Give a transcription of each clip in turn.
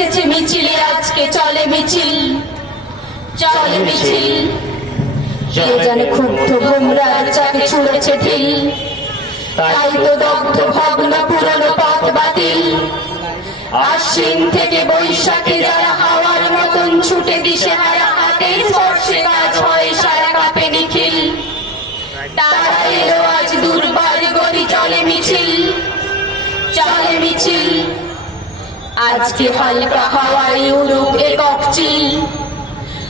এসেছে মিছিলে, আজকে চলে মিছিল, চলে মিছিল। কে জানে ক্ষুব্ধ ভোমরার চাকে ছুঁড়েছে ঢিল, তাই তো দগ্ধ ভগ্ন পুরনো পথ বাতিল। আশ্বিন থেকে বৈশাখে যারা হাওয়ার মতন ছুটে দিশে হারা, হাতের স্পর্শে কাজ হয় সারা কাপে নিখিল। তারা এলো আজ দুর্বার গড়ি, চলে মিছিল, চলে মিছিল। আজকে হালকা হাওয়ায় উড়ুক একক চিল,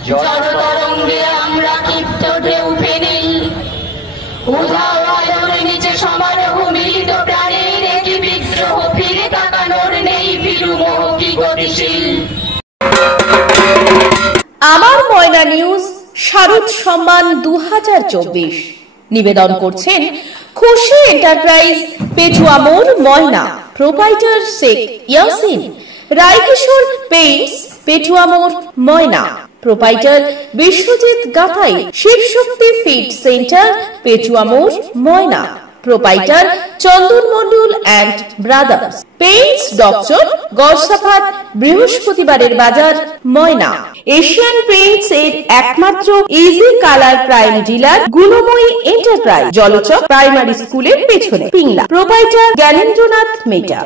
জনতরঙ্গে আমরা ক্ষিপ্ত ঢেউ ফেনিল। উধাও আলোর নিচে সমারোহ মিলিত প্রাণের একই বিদ্রোহ, ফিরে তাকানোর নেই ভীরু মোহ কি গতিশীল। আমার ময়না নিউজ শারদ সম্মান 2024 নিবেদন করছেন খুশি এন্টারপ্রাইজ, পেটুয়া মোড়, ময়না। প্রোপাইটার শেখ ইয়াসিন। রায়কিশোর পেইন্টস, পেটুয়া মোড়, Moyna. Proprietor Biswajit Gathai. Shibshakti feed centre, Petua মোড়, Moyna. Proprietor Chandan Mondal and brothers. Paints doctor, Garsafat, বৃহস্পতিবারের বাজার, ময়না। এশিয়ান পেইন্টস এর একমাত্র easy colour prime dealer Gunmoyee enterprise, Jalchak primary স্কুলের পেছনে, পিংলা। প্রোপাইটার জ্ঞানেন্দ্রনাথ মেটা।